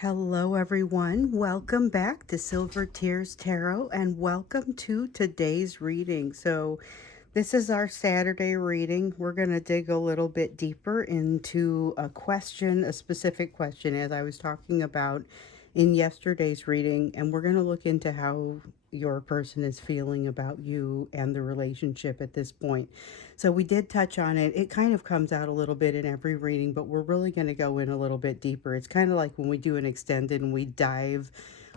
Hello, everyone. Welcome back to Silver Tears Tarot and welcome to today's reading. So, this is our Saturday reading. We're going to dig a little bit deeper into a specific question, as I was talking about in yesterday's reading, and we're going to look into how your person is feeling about you and the relationship at this point. So we did touch on it. It kind of comes out a little bit in every reading, but we're really going to go in a little bit deeper. It's kind of like when we do an extended and we dive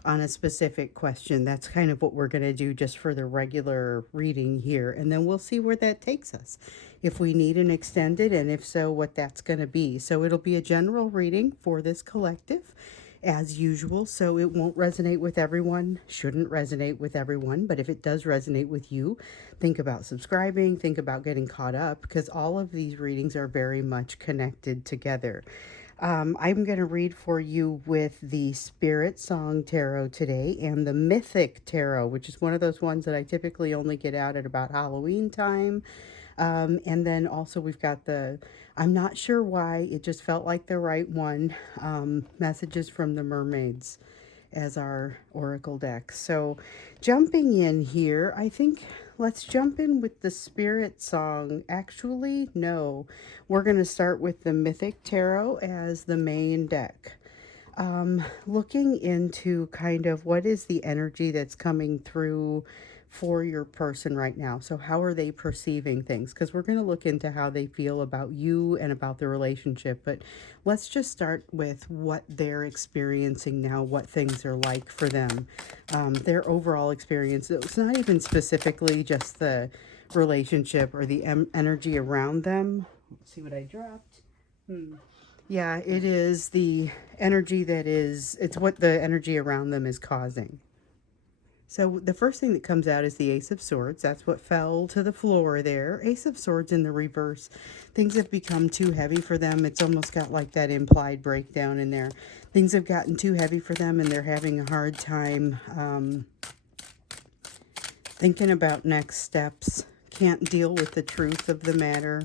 on a specific question. That's kind of what we're going to do just for the regular reading here. And then we'll see where that takes us. If we need an extended, and if so, what that's going to be. So it'll be a general reading for this collective as usual. So it won't resonate with everyone, shouldn't resonate with everyone. But if it does resonate with you, think about subscribing, think about getting caught up, because all of these readings are very much connected together. I'm going to read for you with the Spirit Song Tarot today and the Mythic Tarot, which is one of those ones that I typically only get out at about Halloween time. And then also we've got I'm not sure why, it just felt like the right one, Messages from the Mermaids as our oracle deck. So jumping in here, I think let's jump in with the Spirit Song. Actually, no, we're going to start with the Mythic Tarot as the main deck. Looking into kind of what is the energy that's coming through for your person right now. So how are they perceiving things? Because we're going to look into how they feel about you and about the relationship. But let's just start with what they're experiencing now, what things are like for them, their overall experience. It's not even specifically just the relationship or the energy around them. Let's see what I dropped. Yeah, it is the energy it's what the energy around them is causing. So the first thing that comes out is the Ace of Swords. That's what fell to the floor there. Ace of Swords in the reverse. Things have become too heavy for them. It's almost got like that implied breakdown in there. Things have gotten too heavy for them and they're having a hard time thinking about next steps. Can't deal with the truth of the matter.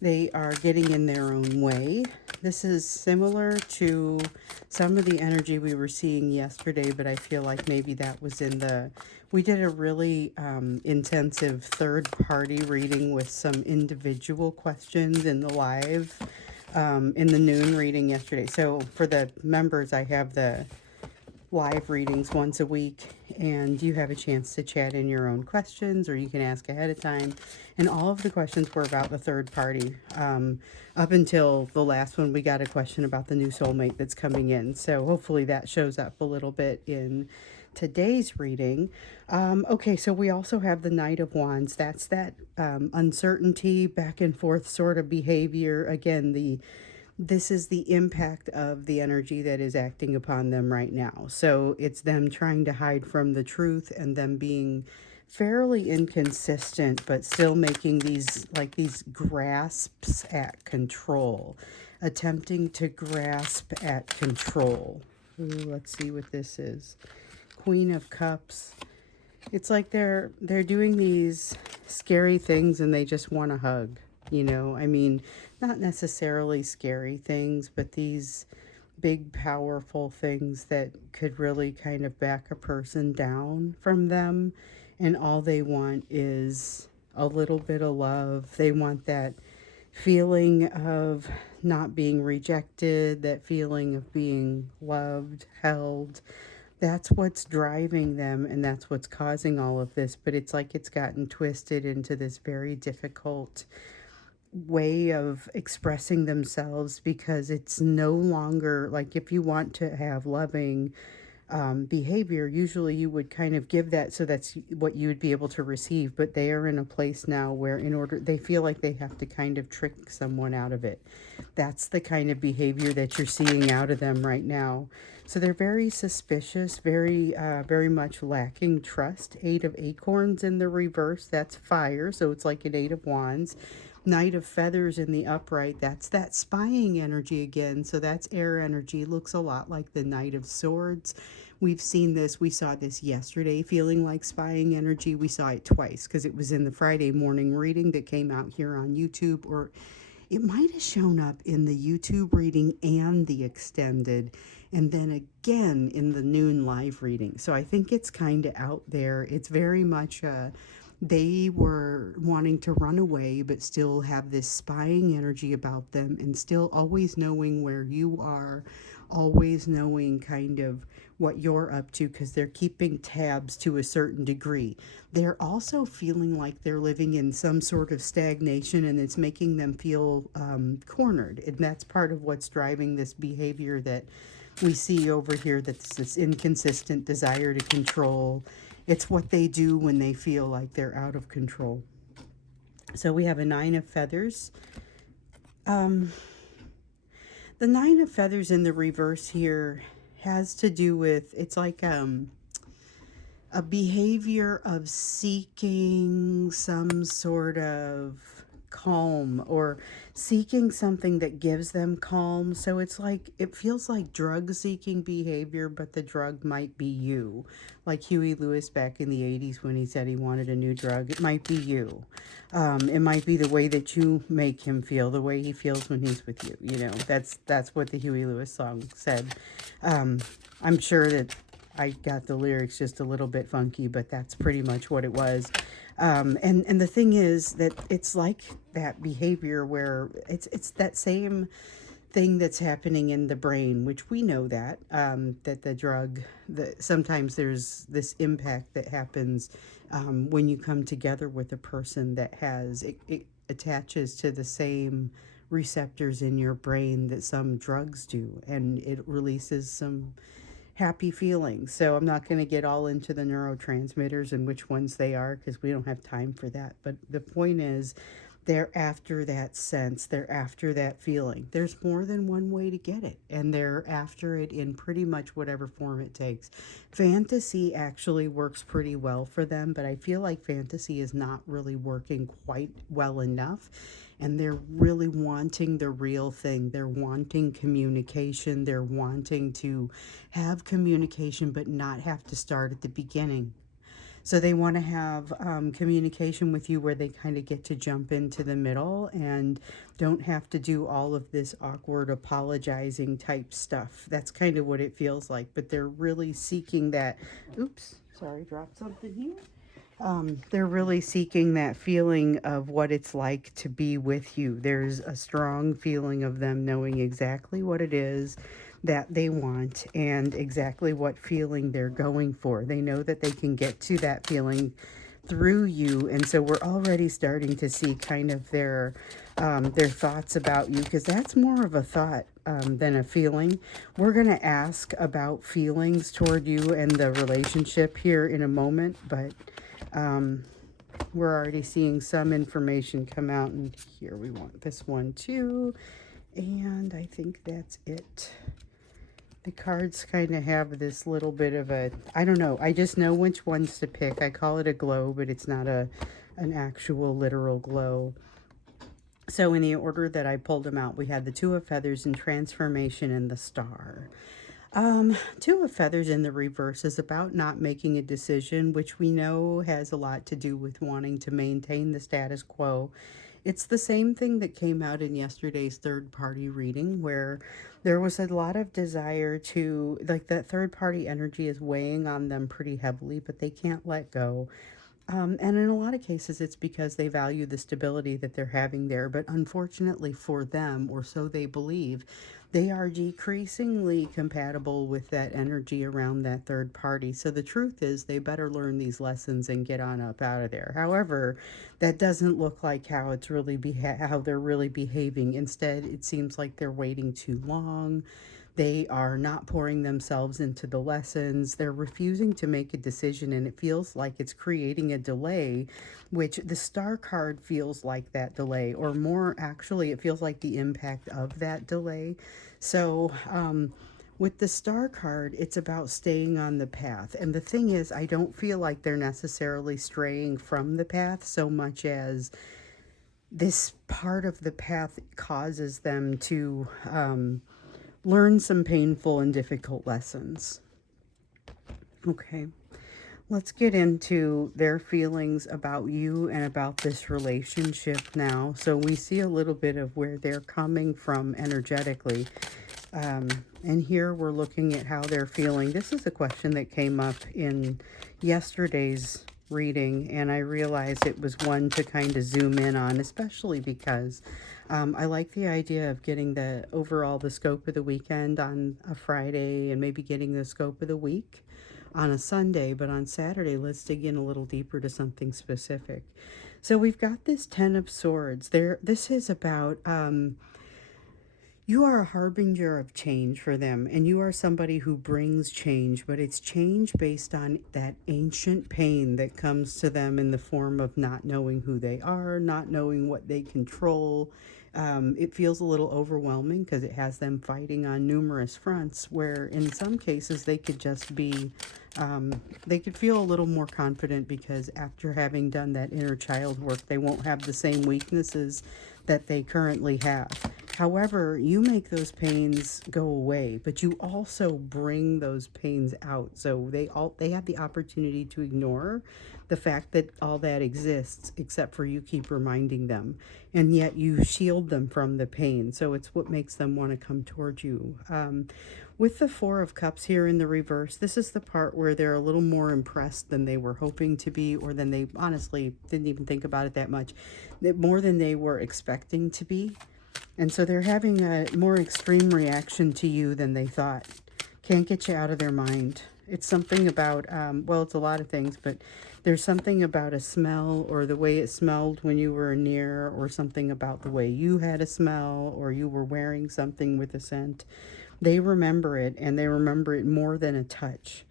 They are getting in their own way. This is similar to some of the energy we were seeing yesterday, but I feel like maybe that was we did a really intensive third-party reading with some individual questions in the live, in the noon reading yesterday. So for the members, I have the live readings once a week, and you have a chance to chat in your own questions, or you can ask ahead of time. And all of the questions were about the third party. Up until the last one, we got a question about the new soulmate that's coming in. So hopefully that shows up a little bit in today's reading. Okay, so we also have the Knight of Wands. That's that uncertainty, back and forth sort of behavior. Again, this is the impact of the energy that is acting upon them right now. So it's them trying to hide from the truth and them being fairly inconsistent, but still making these grasps at control, attempting to grasp at control. Ooh, let's see what this is. Queen of Cups. It's like they're doing these scary things and they just want a hug. I mean, not necessarily scary things, but these big, powerful things that could really kind of back a person down from them. And all they want is a little bit of love. They want that feeling of not being rejected, that feeling of being loved, held. That's what's driving them, and that's what's causing all of this. But it's like it's gotten twisted into this very difficult way of expressing themselves, because it's no longer like, if you want to have loving behavior, usually you would kind of give that, so that's what you would be able to receive. But they are in a place now where they feel like they have to kind of trick someone out of it. That's the kind of behavior that you're seeing out of them right now. So they're very suspicious, very much lacking trust. Eight of Acorns in the reverse, that's fire, so it's like an Eight of Wands. Knight of Feathers in the upright, that's that spying energy again. So that's air energy. Looks a lot like the Knight of Swords. We've seen this. We saw this yesterday, feeling like spying energy. We saw it twice because it was in the Friday morning reading that came out here on YouTube, or It might have shown up in the YouTube reading and the extended, and then again in the noon live reading. So I think it's kind of out there. It's very much they were wanting to run away, but still have this spying energy about them, and still always knowing where you are, always knowing kind of what you're up to, because they're keeping tabs to a certain degree. They're also feeling like they're living in some sort of stagnation, and it's making them feel cornered. And that's part of what's driving this behavior that we see over here, that's this inconsistent desire to control. It's what they do when they feel like they're out of control. So we have a 9 of feathers. The 9 of feathers in the reverse here has to do with, it's like a behavior of seeking some sort of calm, or seeking something that gives them calm. So it's like, it feels like drug seeking behavior, but the drug might be you. Like Huey Lewis back in the 80s when he said he wanted a new drug. It might be you. It might be the way that you make him feel, the way he feels when he's with you. You know, that's what the Huey Lewis song said. I'm sure that I got the lyrics just a little bit funky, but that's pretty much what it was. And the thing is that it's like that behavior where it's that same thing that's happening in the brain, which we know that that the drug, sometimes there's this impact that happens when you come together with a person that has it attaches to the same receptors in your brain that some drugs do, and it releases some happy feelings. So I'm not going to get all into the neurotransmitters and which ones they are, because we don't have time for that. But the point is, they're after that sense, they're after that feeling. There's more than one way to get it, and they're after it in pretty much whatever form it takes. Fantasy actually works pretty well for them, but I feel like fantasy is not really working quite well enough, and they're really wanting the real thing. They're wanting communication. They're wanting to have communication, but not have to start at the beginning. So they want to have communication with you where they kind of get to jump into the middle and don't have to do all of this awkward apologizing type stuff. That's kind of what it feels like. But they're really seeking that. Oops, sorry, dropped something here. They're really seeking that feeling of what it's like to be with you. There's a strong feeling of them knowing exactly what it is that they want and exactly what feeling they're going for. They know that they can get to that feeling through you, and so we're already starting to see kind of their thoughts about you, because that's more of a thought than a feeling. We're going to ask about feelings toward you and the relationship here in a moment, but we're already seeing some information come out, and here we want this one too, and I think that's it. The cards kind of have this little bit of a, I don't know, I just know which ones to pick. I call it a glow, but it's not an actual literal glow. So in the order that I pulled them out, we had the Two of Feathers in transformation and the Star. Two of Feathers in the reverse is about not making a decision, which we know has a lot to do with wanting to maintain the status quo. It's the same thing that came out in yesterday's third-party reading, where there was a lot of desire to, like, that third-party energy is weighing on them pretty heavily, but they can't let go. And in a lot of cases, it's because they value the stability that they're having there. But unfortunately for them, or so they believe, they are decreasingly compatible with that energy around that third party. So the truth is, they better learn these lessons and get on up out of there. However, that doesn't look like how it's really how they're really behaving. Instead, it seems like they're waiting too long. They are not pouring themselves into the lessons. They're refusing to make a decision, and it feels like it's creating a delay, which the Star card feels like that delay, or more actually, it feels like the impact of that delay. So, with the Star card, it's about staying on the path. And the thing is, I don't feel like they're necessarily straying from the path so much as this part of the path causes them to learn some painful and difficult lessons. Okay, Let's get into their feelings about you and about this relationship now. So we see a little bit of where they're coming from energetically. And here we're looking at how they're feeling. This is a question that came up in yesterday's reading, and I realized it was one to kind of zoom in on, especially because I like the idea of getting the scope of the weekend on a Friday and maybe getting the scope of the week on a Sunday, but on Saturday, let's dig in a little deeper to something specific. So we've got this Ten of Swords. This is about you are a harbinger of change for them, and you are somebody who brings change, but it's change based on that ancient pain that comes to them in the form of not knowing who they are, not knowing what they control. It feels a little overwhelming because it has them fighting on numerous fronts, where in some cases they could just be, they could feel a little more confident because after having done that inner child work, they won't have the same weaknesses that they currently have. However, you make those pains go away, but you also bring those pains out. So they have the opportunity to ignore the fact that all that exists, except for you keep reminding them. And yet you shield them from the pain. So it's what makes them want to come towards you. With the Four of Cups here in the reverse, this is the part where they're a little more impressed than they were hoping to be, or than they honestly didn't even think about it that much, more than they were expecting to be. And so they're having a more extreme reaction to you than they thought. Can't get you out of their mind. It's something about, well, it's a lot of things, but there's something about a smell or the way it smelled when you were near, or something about the way you had a smell or you were wearing something with a scent. They remember it, and they remember it more than a touch.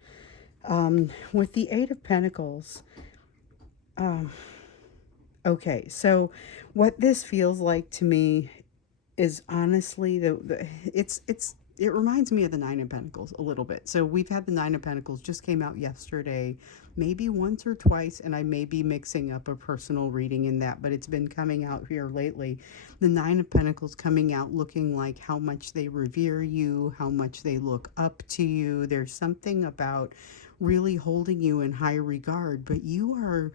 With the Eight of Pentacles, okay, so what this feels like to me is honestly it reminds me of the Nine of Pentacles a little bit. So we've had the Nine of Pentacles just came out yesterday, maybe once or twice, and I may be mixing up a personal reading in that, but it's been coming out here lately. The Nine of Pentacles coming out looking like how much they revere you, how much they look up to you. There's something about really holding you in high regard, but you are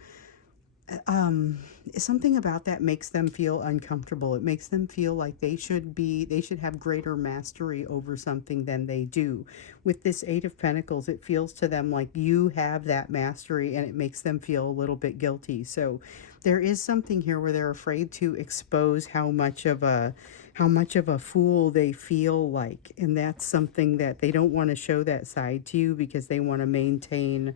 something about that makes them feel uncomfortable. It makes them feel like they should have greater mastery over something than they do. With this Eight of Pentacles, it feels to them like you have that mastery, and it makes them feel a little bit guilty. So there is something here where they're afraid to expose how much of a fool they feel like, and that's something that they don't want to show that side to you because they want to maintain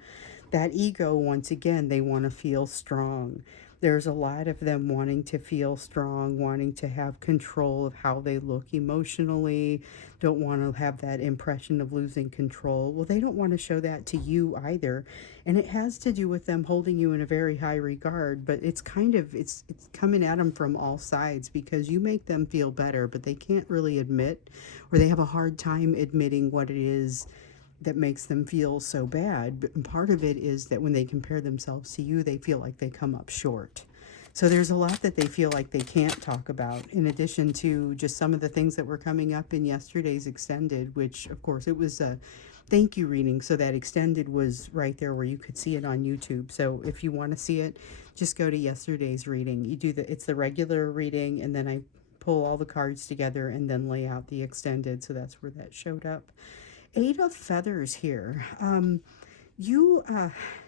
that ego. Once again, they want to feel strong. There's a lot of them wanting to feel strong, wanting to have control of how they look emotionally, don't want to have that impression of losing control. Well, they don't want to show that to you either. And it has to do with them holding you in a very high regard, but it's coming at them from all sides because you make them feel better, but they can't really admit, or they have a hard time admitting what it is that makes them feel so bad. But part of it is that when they compare themselves to you, they feel like they come up short. So there's a lot that they feel like they can't talk about, in addition to just some of the things that were coming up in yesterday's extended, which of course it was a thank you reading. So that extended was right there where you could see it on YouTube. So if you want to see it, just go to yesterday's reading. It's the regular reading, and then I pull all the cards together and then lay out the extended. So that's where that showed up. Eight of Feathers here.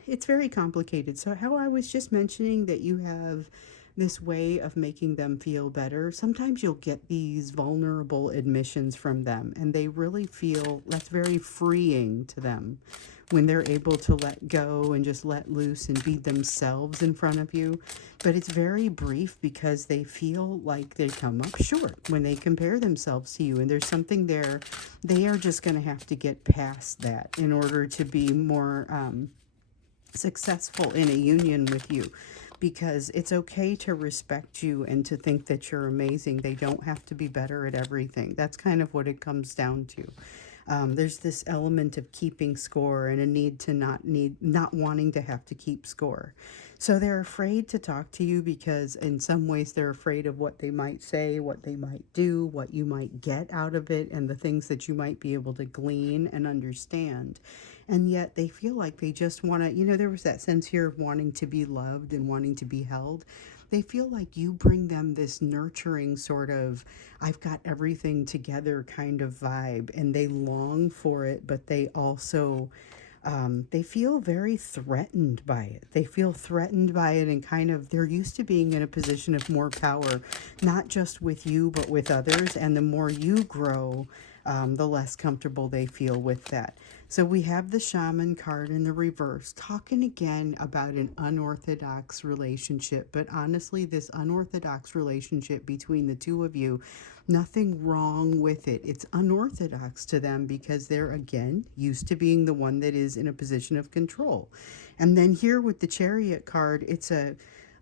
It's very complicated. So how I was just mentioning that you have this way of making them feel better, sometimes you'll get these vulnerable admissions from them, and they really feel that's very freeing to them when they're able to let go and just let loose and be themselves in front of you. But it's very brief because they feel like they come up short when they compare themselves to you, and there's something there. They are just going to have to get past that in order to be more successful in a union with you, because it's okay to respect you and to think that you're amazing. They don't have to be better at everything. That's kind of what it comes down to. There's this element of keeping score and a need to not wanting to have to keep score. So they're afraid to talk to you because in some ways they're afraid of what they might say, what they might do, what you might get out of it, and the things that you might be able to glean and understand. And yet they feel like they just want to, there was that sense here of wanting to be loved and wanting to be held. They feel like you bring them this nurturing sort of, I've got everything together kind of vibe, and they long for it, but they also they feel very threatened by it. They feel threatened by it, and kind of they're used to being in a position of more power, not just with you, but with others. And the more you grow, the less comfortable they feel with that. So we have the shaman card in the reverse, talking again about an unorthodox relationship. But honestly, this unorthodox relationship between the two of you, nothing wrong with it. It's unorthodox to them because they're, again, used to being the one that is in a position of control. And then here with the Chariot card, it's a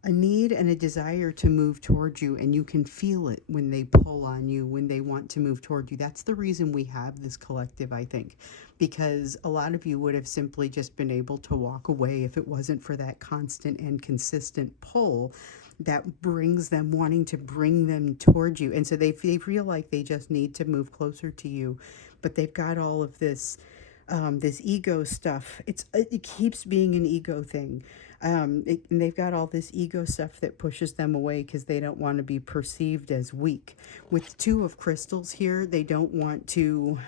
need and a desire to move toward you, and you can feel it when they pull on you, when they want to move toward you. That's the reason we have this collective, I think, because a lot of you would have simply just been able to walk away if it wasn't for that constant and consistent pull that brings them, wanting to bring them toward you. And so they feel like they just need to move closer to you, but they've got all of this ego stuff. It keeps being an ego thing. And they've got all this ego stuff that pushes them away because they don't want to be perceived as weak. With Two of Crystals here, they don't want to,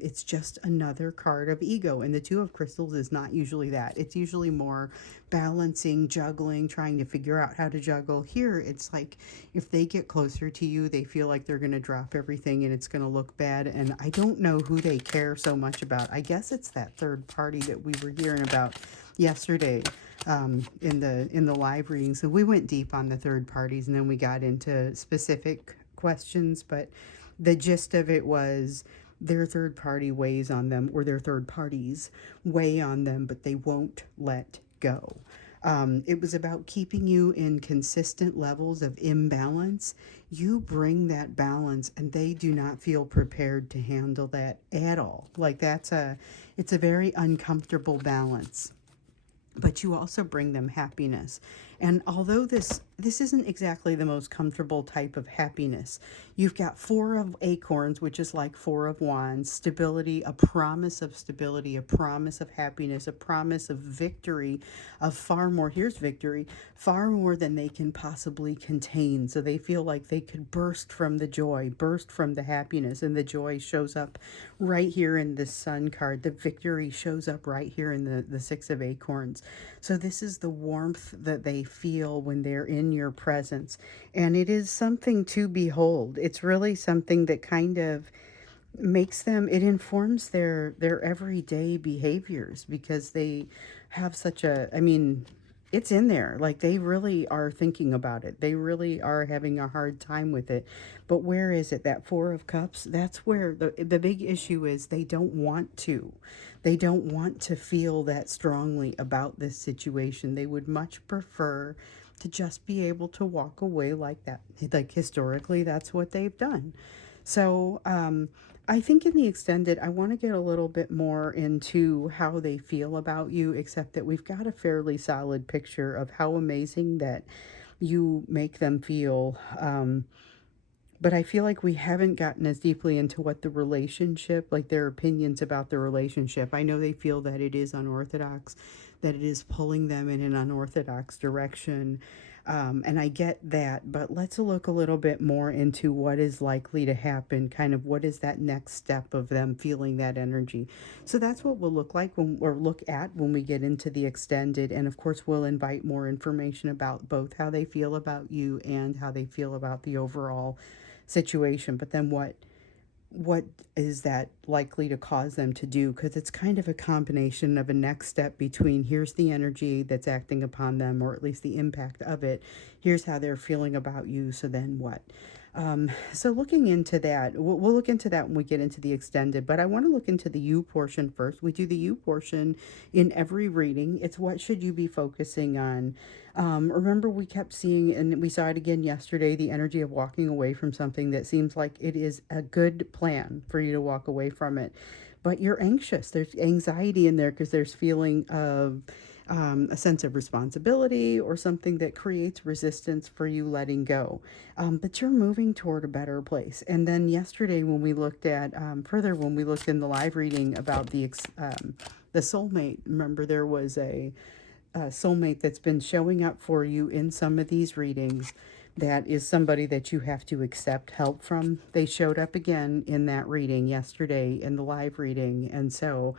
it's just another card of ego. And the Two of Crystals is not usually that. It's usually more balancing, juggling, trying to figure out how to juggle. Here, it's like if they get closer to you, they feel like they're going to drop everything and it's going to look bad. And I don't know who they care so much about. I guess it's that third party that we were hearing about yesterday in the live readings. So we went deep on the third parties, and then we got into specific questions. But the gist of it was their third party weighs on them, or their third parties weigh on them, but they won't let go. It was about keeping you in consistent levels of imbalance. You bring that balance, and they do not feel prepared to handle that at all. Like it's a very uncomfortable balance. But you also bring them happiness. And although this isn't exactly the most comfortable type of happiness, you've got Four of Acorns, which is like Four of Wands, stability, a promise of stability, a promise of happiness, a promise of victory, of far more, here's victory, far more than they can possibly contain. So they feel like they could burst from the joy, burst from the happiness, and the joy shows up right here in the Sun card. The victory shows up right here in the Six of Acorns. So this is the warmth that they feel when they're in your presence. And it is something to behold. It's really something that kind of makes them, it informs their everyday behaviors, because they have such a, I mean, it's in there. Like, they really are thinking about it. They really are having a hard time with it. But where is it? That Four of Cups, that's where the big issue is. They don't want to. They don't want to feel that strongly about this situation. They would much prefer to just be able to walk away like that. Like, historically, that's what they've done. So, I think in the extended, I want to get a little bit more into how they feel about you, except that we've got a fairly solid picture of how amazing that you make them feel. But I feel like we haven't gotten as deeply into what the relationship, like their opinions about the relationship. I know they feel that it is unorthodox, that it is pulling them in an unorthodox direction. And I get that, but let's look a little bit more into what is likely to happen, kind of what is that next step of them feeling that energy. So that's what we'll look like or look at when we get into the extended. And of course, we'll invite more information about both how they feel about you and how they feel about the overall situation. But then what is that likely to cause them to do? Because it's kind of a combination of a next step between here's the energy that's acting upon them, or at least the impact of it, here's how they're feeling about you, so then what? So looking into that, we'll look into that when we get into the extended, but I want to look into the you portion first. We do the you portion in every reading. It's what should you be focusing on. Remember, we kept seeing, and we saw it again yesterday, the energy of walking away from something that seems like it is a good plan for you to walk away from it. but you're anxious. There's anxiety in there because there's feeling of a sense of responsibility or something that creates resistance for you letting go. But you're moving toward a better place. And then yesterday, when we looked at further, when we looked in the live reading about the soulmate, remember there was a soulmate that's been showing up for you in some of these readings. That is somebody that you have to accept help from. They showed up again in that reading yesterday in the live reading. And so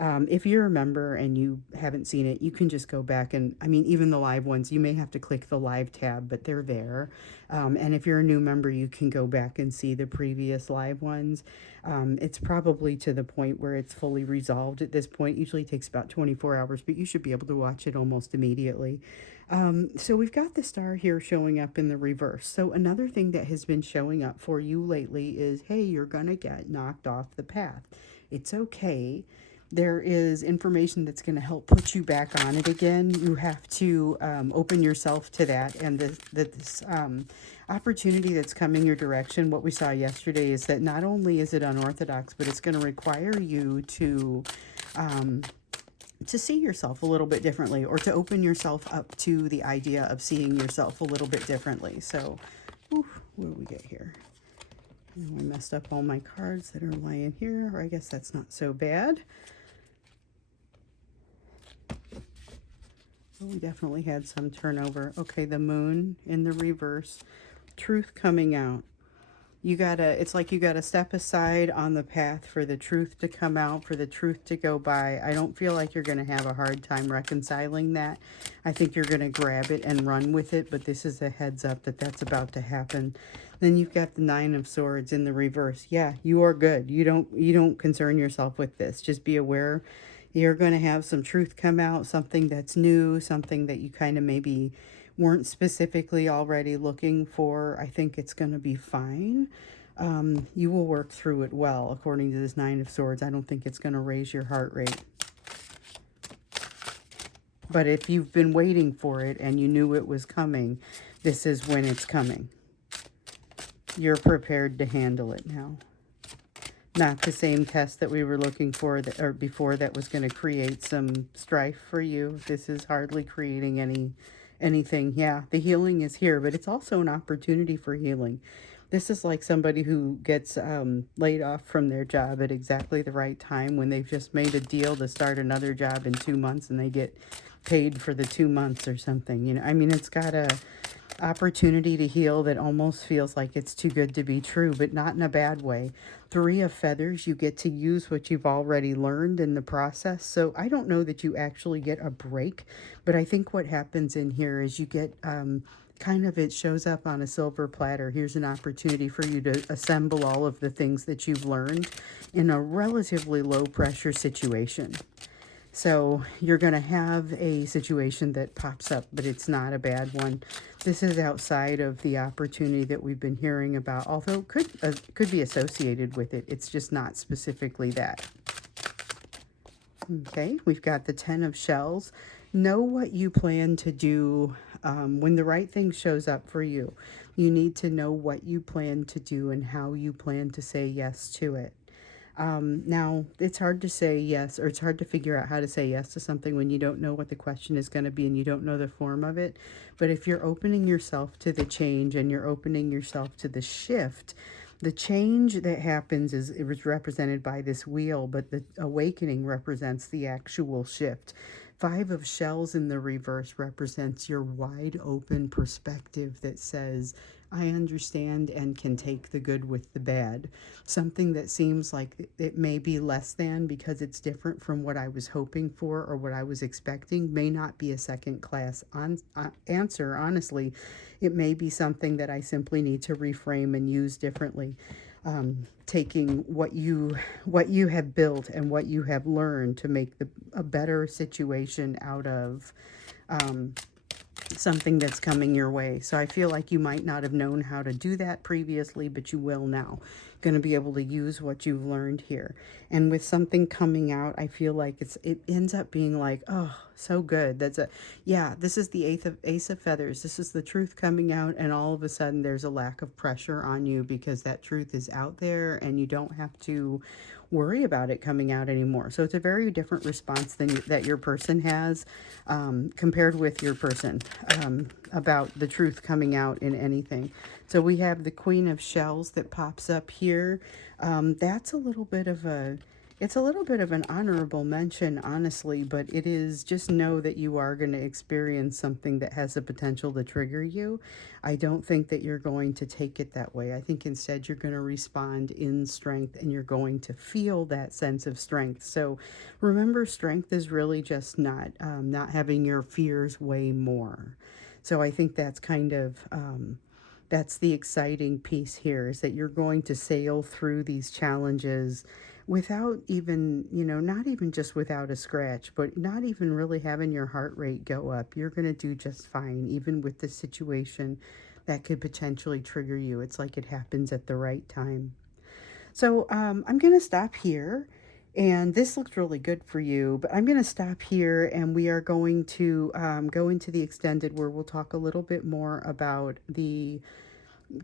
if you remember and you haven't seen it, you can just go back and, I mean, even the live ones, you may have to click the live tab, but they're there. And if you're a new member, you can go back and see the previous live ones. It's probably to the point where it's fully resolved at this point. Usually takes about 24 hours, but you should be able to watch it almost immediately. So we've got the star here showing up in the reverse. So another thing that has been showing up for you lately is, hey, you're going to get knocked off the path. It's okay. There is information that's going to help put you back on it again. You have to open yourself to that. And this opportunity that's coming your direction, what we saw yesterday, is that not only is it unorthodox, but it's going to require you to see yourself a little bit differently, or to open yourself up to the idea of seeing yourself a little bit differently. So, what do we get here? I messed up all my cards that are lying here, or I guess that's not so bad. Well, we definitely had some turnover. Okay, the moon in the reverse, truth coming out. It's like you gotta step aside on the path for the truth to come out, for the truth to go by. I don't feel like you're gonna have a hard time reconciling that. I think you're gonna grab it and run with it, but this is a heads up that that's about to happen. Then you've got the Nine of Swords in the reverse. Yeah, you are good. You don't concern yourself with this. Just be aware you're going to have some truth come out, something that's new, something that you kind of maybe weren't specifically already looking for. I think it's going to be fine. You will work through it well, according to this Nine of Swords. I don't think it's going to raise your heart rate. But if you've been waiting for it and you knew it was coming, this is when it's coming. You're prepared to handle it now. Not the same test that we were looking for or before that was going to create some strife for you. This is hardly creating anything. Yeah, the healing is here, but it's also an opportunity for healing. This is like somebody who gets laid off from their job at exactly the right time when they've just made a deal to start another job in 2 months and they get paid for the 2 months or something. You know, I mean, it's got a opportunity to heal that almost feels like it's too good to be true, but not in a bad way. Three of Feathers, you get to use what you've already learned in the process. So I don't know that you actually get a break, but I think what happens in here is you get kind of, it shows up on a silver platter. Here's an opportunity for you to assemble all of the things that you've learned in a relatively low pressure situation. So you're going to have a situation that pops up, but it's not a bad one. This is outside of the opportunity that we've been hearing about, although it could be associated with it. It's just not specifically that. Okay, we've got the Ten of Shells. Know what you plan to do when the right thing shows up for you. You need to know what you plan to do and how you plan to say yes to it. Now, it's hard to say yes, or it's hard to figure out how to say yes to something when you don't know what the question is going to be and you don't know the form of it. But if you're opening yourself to the change and you're opening yourself to the shift, the change that happens it was represented by this wheel, but the awakening represents the actual shift. Five of Shells in the reverse represents your wide open perspective that says, I understand and can take the good with the bad. Something that seems like it may be less than because it's different from what I was hoping for or what I was expecting may not be a second class answer. Honestly, it may be something that I simply need to reframe and use differently. Taking what you have built and what you have learned to make a better situation out of something that's coming your way. So I feel like you might not have known how to do that previously, but you will now. Going to be able to use what you've learned here. And with something coming out, I feel like it ends up being like, oh, so good. This is the Ace of Feathers. This is the truth coming out, and all of a sudden there's a lack of pressure on you because that truth is out there and you don't have to worry about it coming out anymore. So it's a very different response than that your person has, compared with your person, about the truth coming out in anything. So we have the Queen of Shells that pops up here. That's a little bit of a, it's a little bit of an honorable mention, honestly, but it is, just know that you are going to experience something that has the potential to trigger you. I don't think that you're going to take it that way. I think instead you're going to respond in strength, and you're going to feel that sense of strength. So remember, strength is really just not having your fears weigh more. So I think that's kind of, that's the exciting piece here, is that you're going to sail through these challenges without even, not even just without a scratch, but not even really having your heart rate go up. You're going to do just fine, even with the situation that could potentially trigger you. It's like it happens at the right time. So I'm going to stop here. And this looks really good for you, but I'm going to stop here, and we are going to go into the extended, where we'll talk a little bit more about the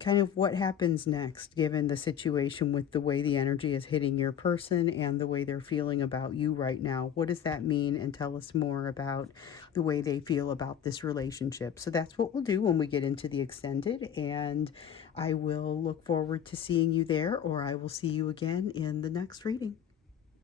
kind of what happens next, given the situation with the way the energy is hitting your person and the way they're feeling about you right now. What does that mean? And tell us more about the way they feel about this relationship. So that's what we'll do when we get into the extended, and I will look forward to seeing you there, or I will see you again in the next reading.